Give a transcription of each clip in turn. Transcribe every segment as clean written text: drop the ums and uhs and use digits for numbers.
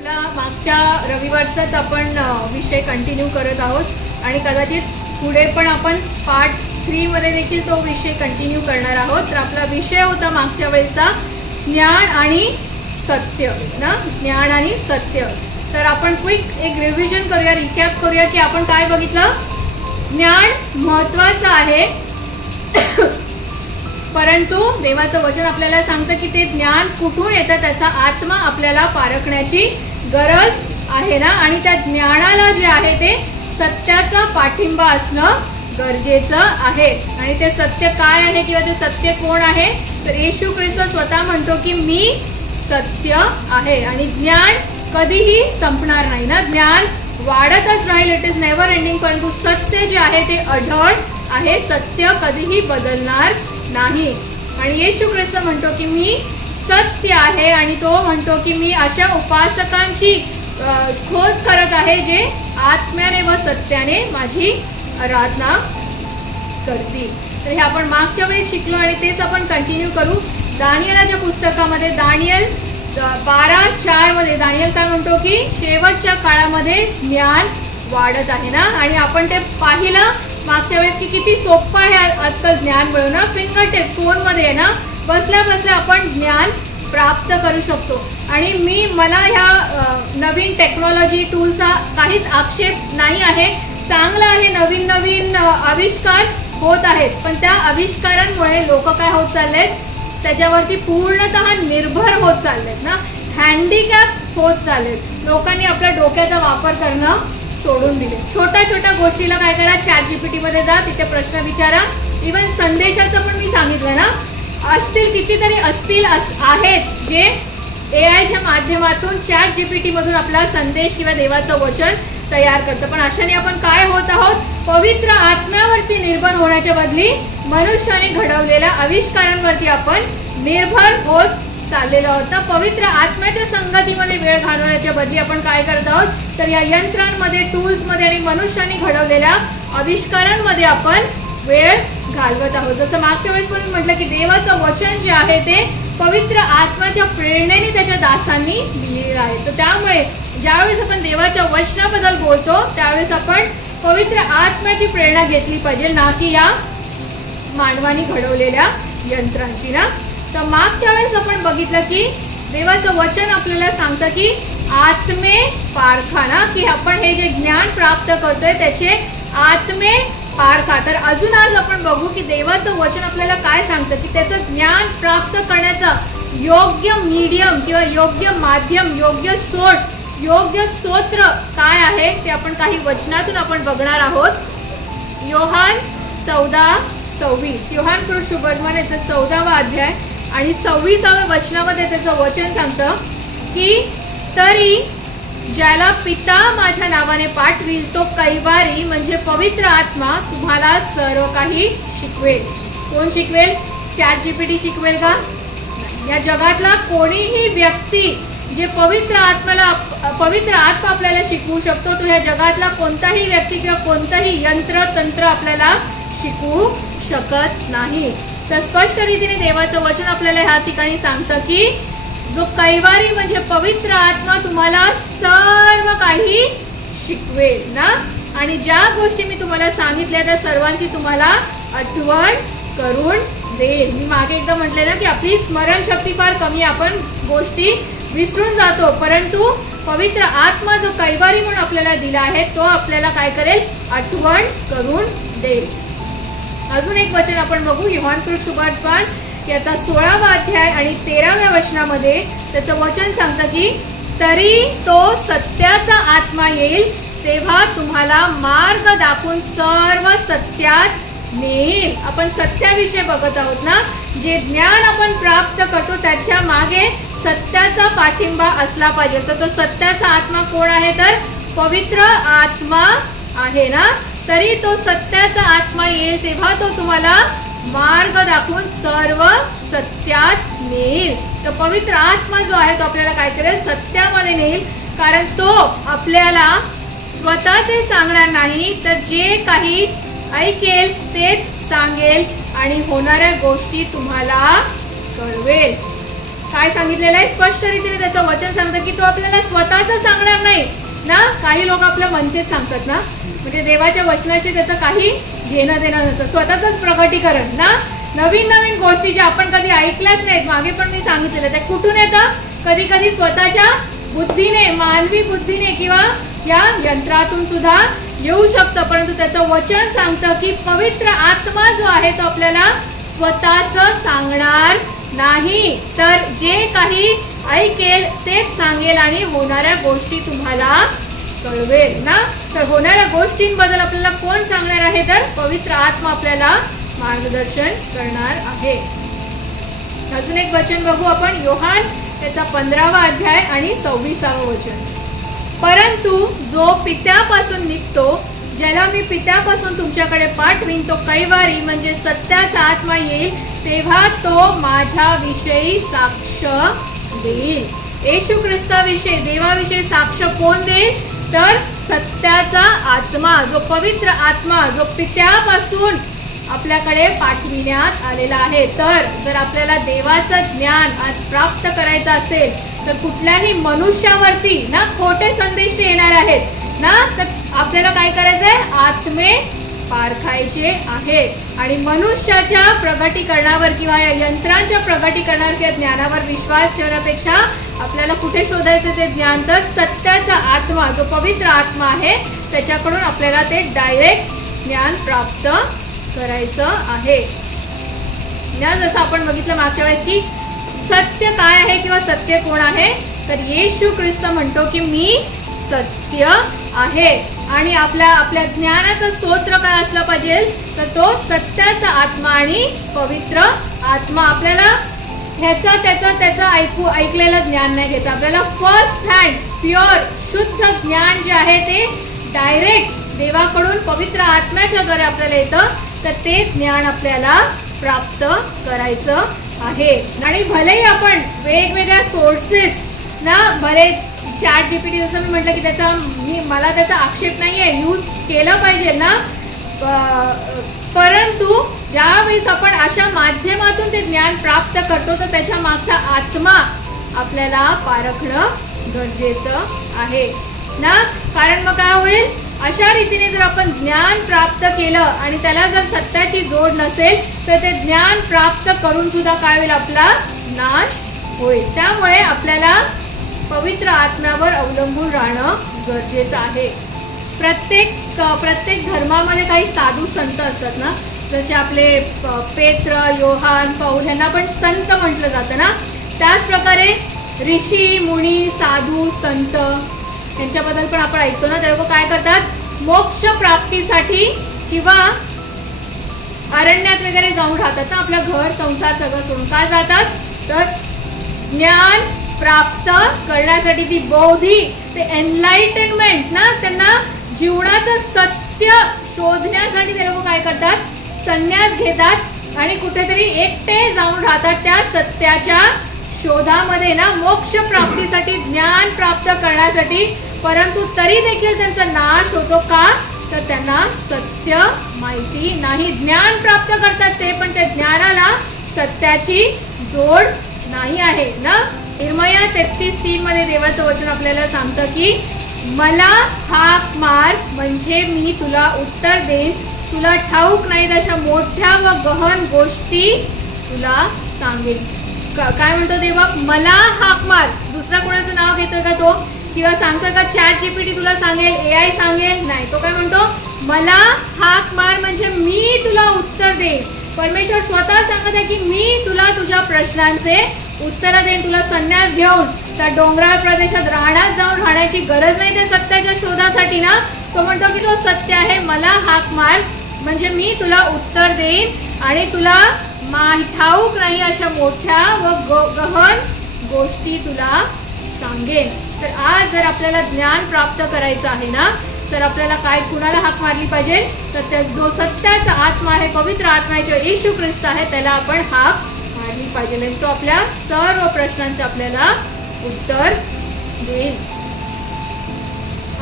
आपला मागच्या रविवारचाच आपण विषय कंटिन्यू करत आहोत आणि कदाचित पुढे पण आपण पार्ट 3 मध्ये देखील तो विषय कंटिन्यू करणार आहोत। तर आपला विषय होता मागच्या वेळेचा ज्ञान आणि सत्य ना, ज्ञान आणि सत्य। तर आपण क्विक एक रिव्हिजन करूया, रिकॅप करूया की आपण काय बघितलं। ज्ञान महत्त्वाचं आहे परंतु देवाचं वचन आपल्याला सांगतं की ते ज्ञान कुठून येतं, त्याचा आत्मा आपल्याला पारखण्याची गरज आहे ना। आणि त्या ज्ञानाला जे आहे ते सत्याचा पाठिंबा असणं गरजेचं आहे। आणि ते सत्य काय आहे किंवा ते सत्य कोण आहे, तर येशू ख्रिस्त स्वतः म्हणतो की मी सत्य आहे। आणि ज्ञान कधीही संपणार नाही ना, ज्ञान वाढतच राहील, इट इज नेव्हर एंडिंग। परंतु सत्य जे आहे ते अढळ आहे, सत्य कधीही बदलणार नाही। आणि येशू ख्रिस्त म्हणतो की मी सत्य आहे आणि तो म्हणतो की मी अशा उपासकांची खोज करत आहे जे आत्म्याने व सत्याने माझी आराधना करतील। तर हे आपण मागच्या वेळेस शिकलो आणि तेच आपण कंटिन्यू करू। दानियेलाच्या पुस्तकामध्ये दानियल 12:4 मध्ये दानियल काय म्हणतो की शेवटच्या काळामध्ये ज्ञान वाढत आहे ना। आणि आपण ते पाहिलं मागच्या वेळेस की किती सोपं आहे आजकाल ज्ञान मिळवणं, फिंगर टिप फोन मध्ये आहे ना, बसल्या बसल्या आपण ज्ञान प्राप्त करू शकतो। आणि मला ह्या नवीन टेक्नॉलॉजी टूल्सचा काहीच आक्षेप नाही आहे, चांगला आहे, नवीन नवीन आविष्कार होत आहेत। पण त्या आविष्कारांमुळे लोक काय होत चाललेत, त्याच्यावरती पूर्णतः निर्भर होत चाललेत ना, हँडिकॅप होत चाललेत। लोकांनी आपल्या डोक्याचा वापर करणं सोडून दिले। छोट्या छोट्या गोष्टीला काय करा, ChatGPT मध्ये जा, तिथे प्रश्न विचारा। इवन संदेशाचं पण मी सांगितलं ना, असतील कितीतरी आहेत जे AI माध्यमातून ChatGPT मधून आपला संदेश किंवा देवाचं वचन तयार करतं। पण अशाने आपण काय होत आहोत, पवित्र आत्म्यावरती निर्भर होण्याच्या बदली मनुष्याने घडवलेल्या आविष्कारांवरती आपण निर्भर होत चाललेलो आहोत ना। पवित्र आत्म्याच्या संगतीमध्ये वेळ घालवण्याच्या बदली आपण काय करत आहोत, तर या यंत्रांमध्ये, टूल्समध्ये आणि मनुष्याने घडवलेल्या आविष्कारांमध्ये आपण वेळ घालवत आहोत। जसं मागच्या वेळेस पण म्हटलं की देवाचं वचन जे आहे ते पवित्र आत्म्याच्या प्रेरणेने त्याच्या दासांनी लिहिलेलं आहे। तर त्यामुळे ज्यावेळेस आपण देवाच्या वचनाबद्दल बोलतो त्यावेळेस आपण पवित्र आत्म्याची प्रेरणा घेतली पाहिजे, ना की या मानवाने घडवलेल्या यंत्रांची ना। तर मागच्या वेळेस आपण बघितलं की देवाचं वचन आपल्याला सांगतं की आत्मे पारखा ना, की आपण हे जे ज्ञान प्राप्त करतोय त्याचे आत्मे पारखा। तर अजून आज आपण बघू की देवाचं वचन आपल्याला काय सांगतं की त्याचं ज्ञान प्राप्त करण्याचा योग्य मीडियम किंवा योग्य माध्यम, योग्य सोर्स, योग्य स्तोत्र काय आहे ते आपण काही वचनातून आपण बघणार आहोत। योहान 14:26, योहान कृत सुवर्तमानाचा 14वा अध्याय आणि 26व्या वचनामध्ये त्याचं वचन सांगतं की तरी ज्याला पिता माझ्या नावाने पाठविल तो कैवारी म्हणजे पवित्र आत्मा तुम्हाला सर्व काही शिकवेल। कोण शिकवेल? ChatGPT शिकवेल का? या जगातला कोणीही व्यक्ती जे पवित्र आत्मा आपल्याला शिकवू शकतो, तो या जगातला कोणताही व्यक्ती किंवा कोणताही यंत्र तंत्र आपल्याला शिकवू शकत नाही। तर स्पष्ट रीतीने देवाचं वचन आपल्याला ह्या ठिकाणी सांगतं की जो कैवारी म्हणजे पवित्र आत्मा तुम्हाला सर्व काही शिकवेल ना। आणि ज्या गोष्टी मी तुम्हाला सांगितल्या त्या सर्वांची तुम्हाला आठवण करून देईल। मी मागे एकदा म्हटले ना की आपली स्मरणशक्ती फार कमी, आपण गोष्टी विसरून जातो, परंतु पवित्र आत्मा जो कैवारी म्हणून आपल्याला दिला आहे तो आपल्याला काय करेल, आठवण करून देईल। अजून एक वचन आपण बघू, योहान कृत सुवर्तमान याचा 16वा अध्याय आणि 13व्या वचनामध्ये त्याचं वचन सांगतं की तरी तो सत्याचा आत्मा येईल तेव्हा तुम्हाला मार्ग दाखवून सर्व सत्यात नेईल। आपण सत्याविषयी बघत आहोत ना, जे ज्ञान आपण प्राप्त करतो त्याच्या मागे सत्याचा पाठिंबा असला पाहिजे। तर तो सत्याचा आत्मा कोण आहे, तर पवित्र आत्मा आहे ना। तरी तो सत्याचा आत्मा येईल तेव्हा तो तुम्हाला मार्ग दाखवून सर्व सत्यात नेईल। तर पवित्र आत्मा जो आहे तो आपल्याला काय करेल, सत्यामध्ये नेईल, कारण तो आपल्याला स्वतःचे सांगणार नाही तर जे काही ऐकेल तेच सांगेल आणि होणाऱ्या गोष्टी तुम्हाला कळवेल। काय सांगितलेलं आहे, स्पष्ट रीतीने त्याचं वचन सांगतं की तो आपल्याला स्वतःच सांगणार नाही ना. काही लोक आपल्या मनचेच सांगतात ना, म्हणजे देवाच्या वचनाशी त्याचं काही घेणं देणं नसतं, स्वतःच प्रगटीकरण ना. नवीन नवीन गोष्टी ज्या आपण कधी ऐकल्याच नाहीत, मागे पण मी सांगितलेलं, ते कुठून येतं, कधी कधी स्वतःच्या बुद्धीने, मानवी बुद्धीने किंवा या यंत्रातून सुद्धा येऊ शकतं. परंतु त्याचं वचन सांगतं की पवित्र आत्मा जो आहे तो आपल्याला स्वतःच सांगणार नाही, तर जे काही ऐकेल तेच सांगेल आणि होणाऱ्या गोष्टी तुम्हाला कळवेल ना. तर होणाऱ्या गोष्टींबद्दल आपल्याला कोण सांगणार आहे, तर पवित्र आत्मा आपल्याला मार्गदर्शन करणार आहे. अजून एक वचन बघू आपण, योहान त्याचा 15वा अध्याय आणि 26वा वचन. परंतु जो पित्यापासून निघतो, ज्याला मी पित्यापासून तुमच्याकडे पाठवीन, तो कैवारी म्हणजे सत्याचा आत्मा येईल, तेव्हा तो माझ्याविषयी साक्ष देईल. येशू ख्रिस्ताविषयी, देवाविषयी साक्ष कोण देईल, तर सत्याचा आत्मा, जो पवित्र आत्मा, जो पित्यापासून आपल्याकडे पाठविण्यात आलेला आहे. तर जर आपल्याला देवाचं ज्ञान आज प्राप्त करायचं असेल तर कुठल्याही मनुष्यावरती ना खोटे संदेश येणार आहेत ना, तर आपल्याला काय करायचंय, आत्मे पारखायचे आहेत. आणि मनुष्याच्या प्रगटीकरणावर किंवा या यंत्रांच्या प्रगटीकरणावर किंवा ज्ञानावर विश्वास ठेवण्यापेक्षा आपल्याला कुठे शोधायचं ते ज्ञान, तर सत्याचा आत्मा, जो पवित्र आत्मा आहे त्याच्याकडून आपल्याला ते डायरेक्ट ज्ञान प्राप्त करायचं आहे ना. जसं आपण बघितलं मागच्या वेळेस की सत्य काय आहे किंवा सत्य कोण आहे, तर येशू ख्रिस्त म्हणतो की मी सत्य आहे. आणि आपल्या ज्ञानाचं स्तोत्र काय असलं पाहिजे, तर तो सत्याचा आत्मा आणि पवित्र आत्मा. आपल्याला त्याचं ऐकलेलं ज्ञान नाही घ्यायचं, आपल्याला फर्स्ट हँड प्युअर शुद्ध ज्ञान जे आहे ते डायरेक्ट देवाकडून पवित्र आत्म्याच्या द्वारे आपल्याला येतं, तर ते ज्ञान आपल्याला प्राप्त करायचं आहे. आणि भलेही आपण वेगवेगळ्या सोर्सेस ना, भले ChatGPT जसं मी म्हटलं की मला त्याचा आक्षेप नाहीये, यूज केलं पाहिजे ना, परंतु ज्यावेळेस आपण अशा माध्यमातून ते ज्ञान प्राप्त करतो तर त्याच्या मागचा आत्मा आपल्याला पारखणं गरजेचं आहे ना. कारण मग काय होईल, अशा रीतीने जर आपण ज्ञान प्राप्त केलं आणि त्याला जर सत्याची जोड नसेल तर ते ज्ञान प्राप्त करून सुद्धा काय होईल, आपला नाश होईल. त्यामुळे आपल्याला पवित्र आत्म्यावर अवलंबून राहणं गरजेचं आहे. प्रत्येक धर्मामध्ये काही साधू संत असतात ना, जसे आपले पेत्र, योहान, पौल यांना पण संत म्हटलं जातं ना. त्याच प्रकारे ऋषी, मुनी, साधू, संत यांच्याबद्दल पण आपण ऐकतो ना. ते लोक काय करतात, मोक्ष प्राप्तीसाठी किंवा अरण्यात वगैरे जाऊन राहतात ना, आपलं घर संसार सगळं सोडून काय जातात, तर ज्ञान प्राप्त करण्यासाठी, ती बौद्धिक, ते एनलाइटनमेंट ना, त्यांना जीवनाचं सत्य शोधण्यासाठी ते लोक काय करतात, संन्यास घेतात आणि कुठेतरी एकटे जाऊन राहतात त्या सत्याच्या शोधामध्ये ना, मोक्ष प्राप्तीसाठी, ज्ञान प्राप्त करण्यासाठी. परंतु तरी देखील त्यांचा नाश होतो का, तर त्यांना सत्य माहिती नाही. ज्ञान प्राप्त करतात ते, पण त्या ज्ञानाला सत्याची जोड नाही आहे ना. इर्मया 33:3 मध्ये देवाचं वचन आपल्याला सांगतं की मला हाक मार म्हणजे मी तुला उत्तर देईन, तुला ठाऊक नाही तशा मोठ्या व गहन गोष्टी तुला सांगेन. काय म्हणतो देवा, मला हाक मार. दुसरा कोणाचं नाव घेतोय का तो, किंवा सांगतोय का ChatGPT तुला सांगेल, AI सांगेल, नाही. तो काय म्हणतो, मला हाक मार म्हणजे मी तुला उत्तर देईन. परमेश्वर स्वतः सांगत आहे की मी तुला तुझ्या प्रश्नांचे उत्तर देईन. तुला संन्यास घेऊन त्या डोंगराळ प्रदेशात राहण्यात जाऊन राहण्याची गरज नाही त्या सत्याच्या शोधासाठी ना. तो म्हणतो की जो सत्य आहे, मला हाक मार म्हणजे मी तुला उत्तर देईन आणि तुला ठाऊक नाही अशा मोठ्या व गहन गोष्टी तुला सांगेन. तर आज जर आपल्याला ज्ञान प्राप्त करायचं आहे ना, तर आपल्याला काय, कुणाला हाक मारली पाहिजे, तर जो सत्याचा आत्मा आहे, पवित्र आत्मा आहे किंवा येशू ख्रिस्त आहे, त्याला आपण हाक मारली पाहिजे आणि तो आपल्या सर्व प्रश्नांचे आपल्याला उत्तर देईल.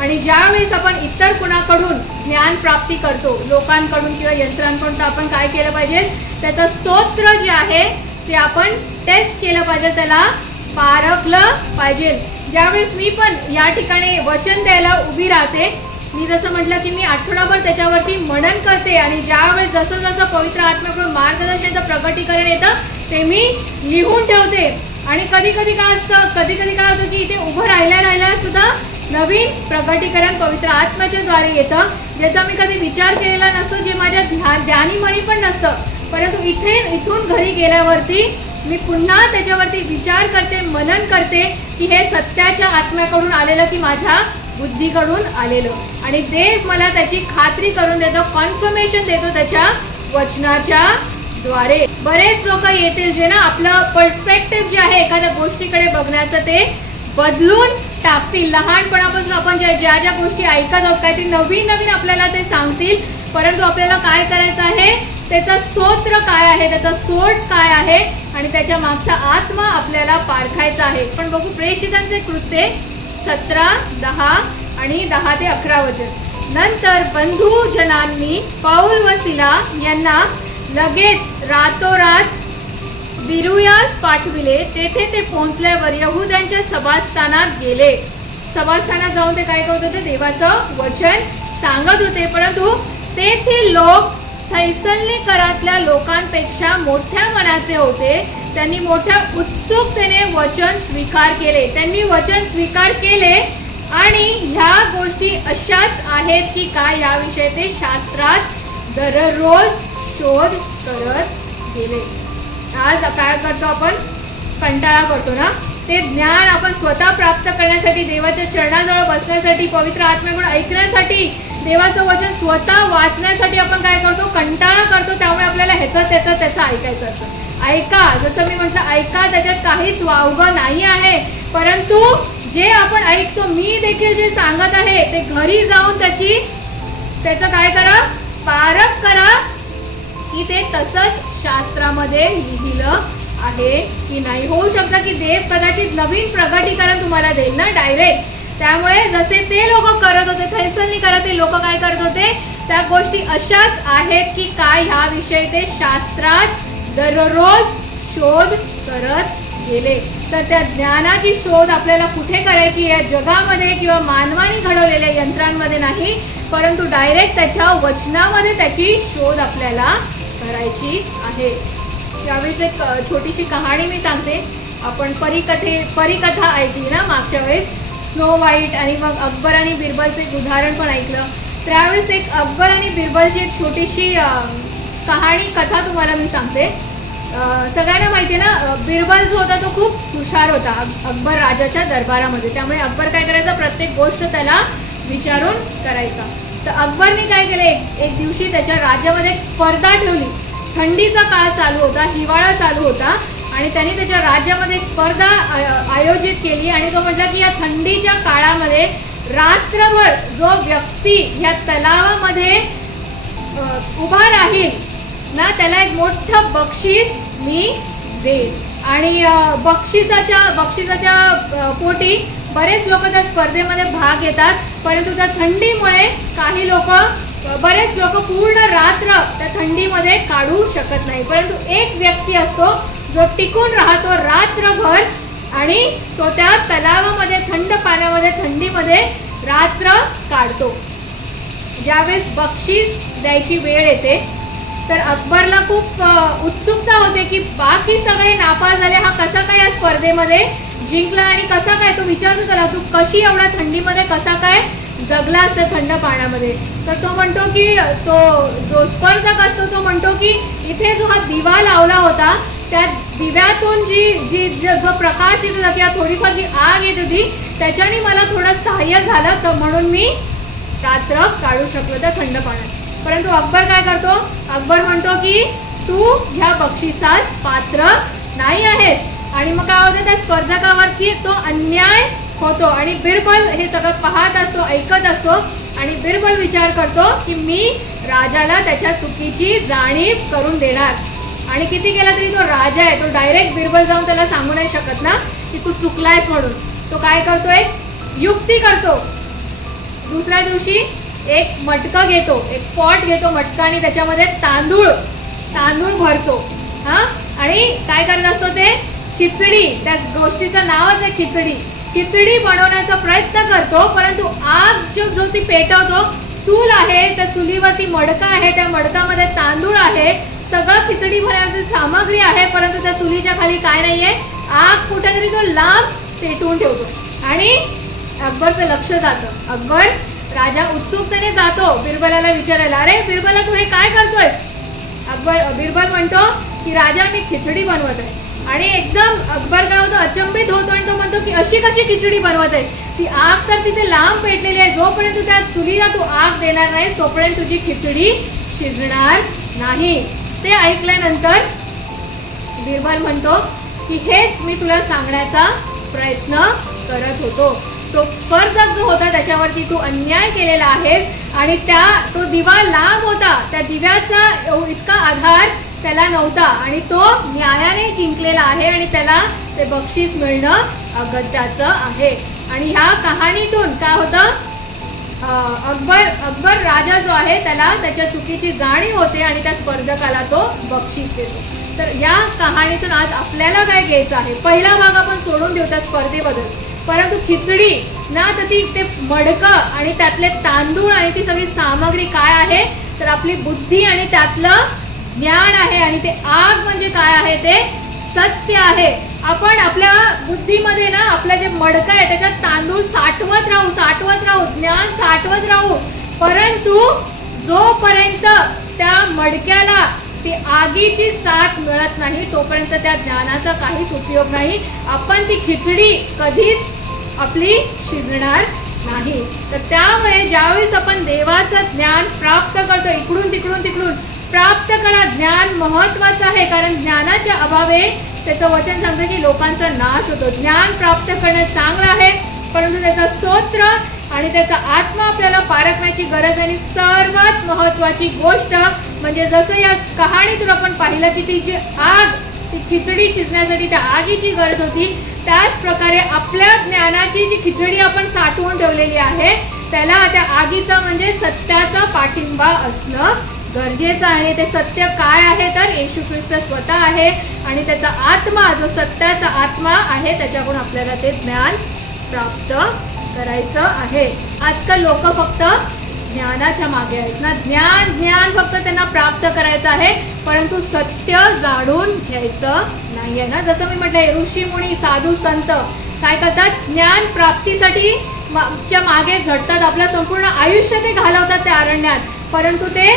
आणि ज्यावेळेस आपण इतर कुणाकडून ज्ञान प्राप्ती करतो, लोकांकडून किंवा यंत्रांकडून, तर आपण काय केलं पाहिजे, त्याचं स्तोत्र जे आहे ते आपण टेस्ट केलं पाहिजे, त्याला पारखलं पाहिजे. ज्यावेळेस मी पण या ठिकाणी वचन द्यायला उभी राहते, मी जसं म्हटलं की मी आठवडाभर त्याच्यावरती मनन करते आणि ज्यावेळेस जसं जसं पवित्र आत्म्याकडून मार्गदर्शनाचं प्रगटीकरण येतं ते मी लिहून ठेवते. आणि कधी कधी काय होतं की इथे उभं राहिल्या सुद्धा नवीन प्रगटीकरण पवित्र आत्म्याच्या द्वारे येतं, ज्याचा मी कधी विचार केलेला नसतो, जे माझ्या ध्यानीमनी पण नसतं. परंतु इथून घरी गेल्यावरती मी पुन्हा त्याच्यावरती विचार करते, मनन करते की हे सत्याच्या आत्म्याकडून आलेलं की माझ्या बुद्धीकडून आलेलं. आणि देव मला त्याची खात्री करून देतो, कॉन्फर्मेशन देतो त्याच्या वचनाच्या द्वारे. बरेच लोक येतील जे ना आपलं पर्स्पेक्टिव्ह जे आहे एखाद्या गोष्टीकडे बघण्याचं ते बदलून टाकतील. लहानपणापासून आपण ज्या गोष्टी ऐकत आहोत काहीतरी नवीन आपल्याला ते सांगतील, परंतु आपल्याला काय करायचं आहे, त्याचा स्रोत काय आहे, त्याचा सोर्स काय आहे आणि त्याच्या मागचा आत्मा आपल्याला पारखायचा आहे. पण बघू प्रेषितांचे कृत्ये 17, 10 आणि 10 ते 11 वचन. नंतर बंधुजनांनी पौल व सिला यांना लगेच रातोरात बिरुयास पाठविले. तेथे ते पोहोचल्यावर यहुद्यांच्या सभास्थानात गेले. सभास्थानात जाऊन ते काय करत होते, देवाचं वचन सांगत होते. परंतु तेथील लोक थैसलनीकरातल्या लोकांपेक्षा मोठ्या मनाचे होते. त्यांनी मोठ्या उत्सुकतेने वचन स्वीकार केले. त्यांनी वचन स्वीकार केले आणि ह्या गोष्टी अशाच आहेत की काय याविषयी ते शास्त्रात दररोज शोध करत गेले. आज काय करतो आपण, कंटाळा करतो ना. ते ज्ञान आपण स्वतः प्राप्त करण्यासाठी, देवाच्या चरणाजवळ बसण्यासाठी, पवित्र आत्म्याकडून ऐकण्यासाठी, देवाचं वचन स्वतः वाचण्यासाठी आपण काय करतो, कंटाळा करतो. त्यामुळे आपल्याला त्याचं ऐकायचं असतं. ऐका, जसं मी म्हटलं ऐका, त्याच्यात काहीच वावगं नाही आहे. परंतु जे आपण ऐकतो, मी देखील जे सांगत आहे ते घरी जाऊन त्याचं काय करा, पारख करा की ते तसंच शास्त्रामध्ये लिहिलं आहे की नाही. होऊ शकतं की देव कदाचित नवीन प्रगटीकरण तुम्हाला देईल ना डायरेक्ट. त्यामुळे जसे ते लोक करत होते, थैसलनीकरात ते लोक काय करत होते, त्या गोष्टी अशाच आहेत की काय ह्याविषयी ते शास्त्रात दररोज शोध करत गेले. तर त्या ज्ञानाची शोध आपल्याला कुठे करायची, या जगामध्ये किंवा मानवाने घडवलेल्या यंत्रांमध्ये नाही, परंतु डायरेक्ट त्याच्या वचनामध्ये त्याची शोध आपल्याला करायची आहे. यावेळेस एक छोटीशी कहाणी मी सांगते. आपण परिकथा ऐकली ना मागच्या वेळेस, स्नो व्हाईट आणि मग अकबर आणि बिरबलचं एक उदाहरण पण ऐकलं. त्यावेळेस एक अकबर आणि बिरबलची एक छोटीशी कथा तुम्हाला मी सांगते. सगळ्यांना माहिती आहे ना, बिरबल जो होता तो खूप हुशार होता अकबर राजाच्या दरबारामध्ये. त्यामुळे अकबर काय करायचा, प्रत्येक गोष्ट त्याला विचारून करायचा. तर अकबरने काय केलं, एक दिवशी त्याच्या राज्यामध्ये एक स्पर्धा ठेवली. थंडीचा काळ चालू होता, हिवाळा चालू होता आणि त्यांनी त्याच्या राज्यामध्ये एक स्पर्धा आयोजित केली आणि तो म्हटला की या थंडीच्या काळामध्ये रात्रभर जो व्यक्ती ह्या तलावामध्ये उभा राहील ना, त्याला एक मोठं बक्षीस मी देईन. आणि बक्षिसाच्या पोटी बरेच लोक त्या स्पर्धेमध्ये भाग घेतात. परंतु त्या थंडीमुळे बरेच लोक पूर्ण रात्र त्या थंडीमध्ये काढू शकत नाही. परंतु एक व्यक्ती असतो जो टिकून राहतो रात्रभर आणि तो त्या तलावामध्ये थंड पाण्यामध्ये थंडीमध्ये रात्र काढतो. ज्यावेळेस बक्षीस द्यायची वेळ येते तर अकबरला खूप उत्सुकता होते की बाकी सगळे नापास झाले, हा कसा काय या स्पर्धेमध्ये जिंकला आणि कसा काय. तो विचारतो त्याला, तू कशी एवढ्या थंडीमध्ये कसा काय जगला असतं थंड पाण्यामध्ये. तर तो म्हणतो की तो जो स्पर्धक असतो तो म्हणतो की इथे जो हा दिवा लावला होता त्या दिव्यातून जो प्रकाश येत होता किंवा थोडीफार जी आग येत होती त्याच्याने मला थोडं सहाय्य झालं, तर म्हणून मी रात्र काढू शकलो त्या थंड पाण्यात. परंतु अकबर काय करतो, अकबर म्हणतो की तू ह्या बक्षिसास पात्र नाही आहेस. आणि मग काय होतं, त्या स्पर्धकावरती तो अन्याय होतो. आणि बिरबल हे सगळं पाहत असतो, ऐकत असतो आणि बिरबल विचार करतो की मी राजाला त्याच्या चुकीची जाणीव करून देणार. आणि किती केला तरी तो राजा आहे, तो डायरेक्ट बिरबल जाऊन त्याला सांगू नाही शकत ना की तू चुकलायस म्हणून. तो काय करतो, एक युक्ती करतो. दुसऱ्या दिवशी एक मटका घेतो, एक पॉट घेतो मटका आणि त्याच्यामध्ये तांदूळ भरतो. आणि काय करत असतो, ते खिचडी, त्या गोष्टीचं नावच आहे खिचडी, खिचडी बनवण्याचा प्रयत्न करतो, परंतु आग जो ती पेटवतो, चूल आहे, त्या चुलीवरती मडका आहे, त्या मडकामध्ये तांदूळ आहे, सगळं खिचडी बनवण्याची सामग्री आहे, परंतु त्या चुलीच्या खाली काय नाहीये, आग कुठेतरी तो लांब पेटवून ठेवतो. आणि अकबरचं लक्ष जातं. अकबर राजा उत्सुकतेने जातो बिरबलाला विचारायला, अरे बिरबला तू हे काय करतोयस? बिरबल म्हणतो की राजा मी खिचडी बनवत आहे. आणि एकदम अकबर काय होतं, अचंबित होतो आणि तो म्हणतो की अशी कशी खिचडी बनवत आहेस? ती आग तर तिथे लांब पेटलेली आहे, जोपर्यंत त्या चुलीला तू आग देणार नाहीस तोपर्यंत तुझी खिचडी शिजणार नाही. ते ऐकल्यानंतर बिरबल म्हणतो की हेच मी तुला सांगण्याचा प्रयत्न करत होतो. तो स्पर्धक जो होता त्याच्यावरती तू अन्याय केलेला आहेस आणि तो दिवा लांब होता, त्या दिव्याचा इतका आधार त्याला नव्हता आणि तो न्यायाने जिंकलेला आहे आणि त्याला ते बक्षीस मिळणं अगत्याचं आहे. आणि ह्या कहाणीतून काय होतं, अकबर राजा जो आहे त्याला त्याच्या चुकीची जाणीव होते आणि त्या स्पर्धकाला तो बक्षीस देतो. तर या कहाणीतून आज आपल्याला काय घ्यायचं आहे, पहिला भाग आपण सोडून देऊ त्या स्पर्धेबद्दल, परंतु खिचडी ना तर ते मडकं आणि त्यातले तांदूळ आणि ती सगळी सामग्री काय आहे, तर आपली बुद्धी आणि त्यातलं ज्ञान आहे. आणि ते आग म्हणजे काय आहे, ते सत्य आहे. आपण आपल्या बुद्धीमध्ये ना आपलं जे मडकं आहे त्याच्यात तांदूळ साठवत राहू, ज्ञान साठवत राहू, परंतु जोपर्यंत त्या मडक्याला ती आगीची साथ मिळत नाही तोपर्यंत त्या ज्ञानाचा काहीच उपयोग नाही. आपण ती खिचडी कधीच आपली शिजणार नाही. तर त्यामुळे ज्यावेळेस आपण देवाचं ज्ञान प्राप्त करतो, इकडून तिकडून प्राप्त करा. ज्ञान महत्वाचं आहे, कारण ज्ञानाच्या अभावे त्याचं वचन सांगतं की लोकांचा नाश होतो. ज्ञान प्राप्त करणं चांगलं आहे, परंतु त्याचा स्तोत्र आणि त्याचा आत्मा आपल्याला पारखण्याची गरज. आणि सर्वात महत्वाची गोष्ट म्हणजे जसं या कहाणीतून आपण पाहिलं की ती जी आग, ती खिचडी शिजण्यासाठी त्या आगीची गरज होती, त्याच प्रकारे आपल्या ज्ञानाची जी खिचडी आपण साठवून ठेवलेली आहे त्याला त्या आगीचा म्हणजे सत्याचा पाठिंबा असणं गरजेचं आहे. ते सत्य काय आहे, तर येशू ख्रिस्त स्वतः आहे आणि त्याचा आत्मा जो सत्याचा आत्मा आहे त्याच्याकडून आपल्याला ते ज्ञान प्राप्त करायचं आहे. आजकाल लोक फक्त ज्ञानाच्या मागे आहेत ना, ज्ञान फक्त त्यांना प्राप्त करायचं आहे, परंतु सत्य जाणून घ्यायचं नाहीये ना. जसं मी म्हटलं, ऋषी मुनी साधू संत काय करतात, ज्ञान प्राप्तीसाठी मागे झटतात, आपलं संपूर्ण आयुष्य ते घालवतात त्या अरण्यात, परंतु ते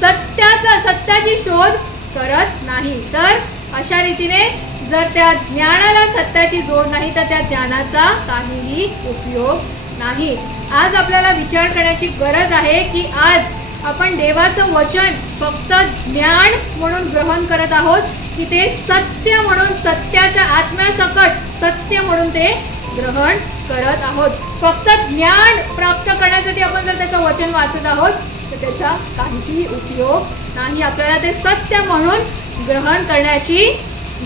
सत्याची शोध करत नाही. तर अशा रीतीने जर त्या ज्ञानाला सत्याची जोड नाही तर त्या ज्ञानाचा काहीही उपयोग नाही. आज आपल्याला विचार करण्याची गरज आहे की आज आपण देवाचं वचन फक्त ज्ञान म्हणून ग्रहण करत आहोत की ते सत्य म्हणून, सत्याच्या आत्म्यासकट सत्य म्हणून ते ग्रहण करत आहोत. फक्त ज्ञान प्राप्त करण्यासाठी आपण जर त्याचं वचन वाचत आहोत तर त्याचा काहीही उपयोग नाही. आपल्याला ते सत्य म्हणून ग्रहण करण्याची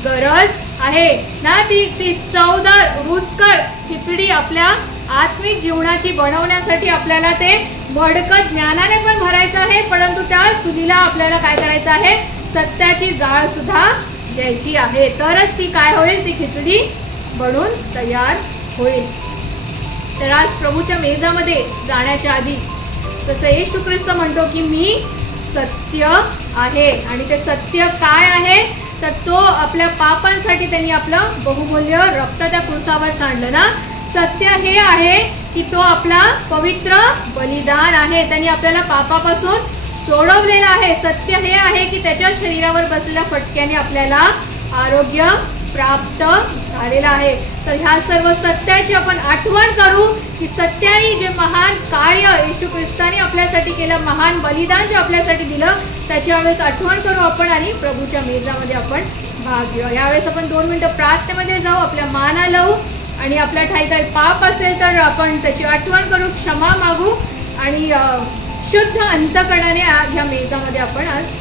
गरज आहे ना. ती चवदार रुचकर खिचडी आपल्या आत्मिक जीवनाची बनवण्यासाठी आपल्याला ते मडकं ज्ञानाने पण भरायचं आहे, परंतु त्या चुलीला आपल्याला काय करायचं आहे, सत्याची जाळ सुद्धा द्यायची आहे. तरच ती काय होईल, ती खिचडी बनून तयार होईल. तर आज प्रभूच्या मेजामध्ये जाण्याच्या आधी जसं येशू ख्रिस्त म्हणतो की मी सत्य आहे, आणि ते सत्य काय आहे तर तो आपल्या पापांसाठी त्यांनी आपलं बहुमूल्य रक्त त्या क्रूसावर सांडलं ना. सत्य हे आहे की तो आपला पवित्र बलिदान आहे, त्यांनी आपल्याला पापापासून सोडवलेला आहे. सत्य हे आहे की त्याच्या शरीरावर बसलेल्या फटक्याने आपल्याला आरोग्य प्राप्त झालेला आहे. तर ह्या सर्व सत्याची आपण आठवण करू की सत्याने जे महान कार्य येशू ख्रिस्ताने आपल्यासाठी केलं, महान बलिदान जे आपल्यासाठी दिलं, त्याची यावेळेस आठवण करू आपण आणि प्रभूच्या मेजामध्ये आपण भाग घेऊ. यावेळेस आपण 2 मिनिटं प्रार्थनेमध्ये जाऊ, आपल्या माना लावू आणि आपल्या ठाई काही पाप असेल तर आपण त्याची आठवण करू, क्षमा मागू आणि शुद्ध अंतकरणाने ह्या मेजामध्ये आपण आज